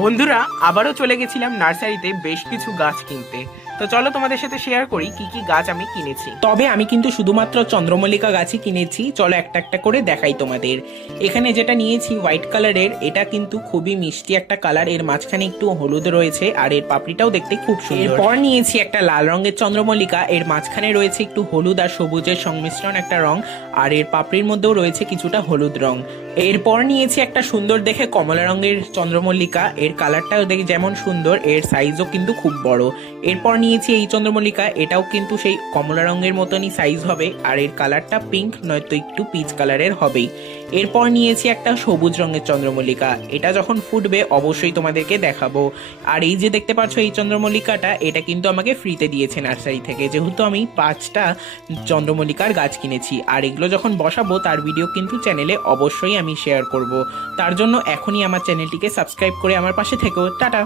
বন্ধুরা, আবারও চলে গেছিলাম নার্সারিতে বেশ কিছু গাছ কিনতে। তো চলো তোমাদের সাথে শেয়ার করি কি কি গাছ আমি কিনেছি। তবে আমি কিন্তু শুধুমাত্র চন্দ্রমল্লিকা গাছই কিনেছি। চলো একটা একটা করে দেখাই তোমাদের। এখানে যেটা নিয়েছি হোয়াইট কালারের, এটা কিন্তু খুবই মিষ্টি একটা কালার, এর মাঝখানে একটু হলুদ রয়েছে আর এর পাপড়িটাও দেখতে খুব সুন্দর। এরপর নিয়েছি একটা লাল রঙের চন্দ্রমল্লিকা, এর মাঝখানে রয়েছে একটু হলুদ আর সবুজের সংমিশ্রণ একটা রং, আর এর পাপড়ির মধ্যেও রয়েছে কিছুটা হলুদ রং। এরপর নিয়েছি একটা সুন্দর দেখে কমলা রঙের চন্দ্রমল্লিকা, এর কালারটাও দেখে যেমন সুন্দর, এর সাইজও কিন্তু খুব বড়। এরপর নিয়েছি এই চন্দ্রমল্লিকা, এটাও কিন্তু সেই কমলা রঙের মতনই সাইজ হবে, আর এর কালারটা পিঙ্ক নয়তো একটু পিচ কালারের হবেই। এরপর নিয়েছি একটা সবুজ রঙের চন্দ্রমল্লিকা, এটা যখন ফুটবে অবশ্যই তোমাদেরকে দেখাবো। আর এই যে দেখতে পাচ্ছ এই চন্দ্রমল্লিকাটা, এটা কিন্তু আমাকে ফ্রিতে দিয়েছে নার্সারি থেকে, যেহেতু আমি 5টা চন্দ্রমল্লিকার গাছ কিনেছি। আর এগুলো যখন বসাবো তার ভিডিও কিন্তু চ্যানেলে অবশ্যই আমি শেয়ার করব। তার জন্য এখনই আমার চ্যানেলটিকে সাবস্ক্রাইব করে আমার পাশে থেকো। টাটা।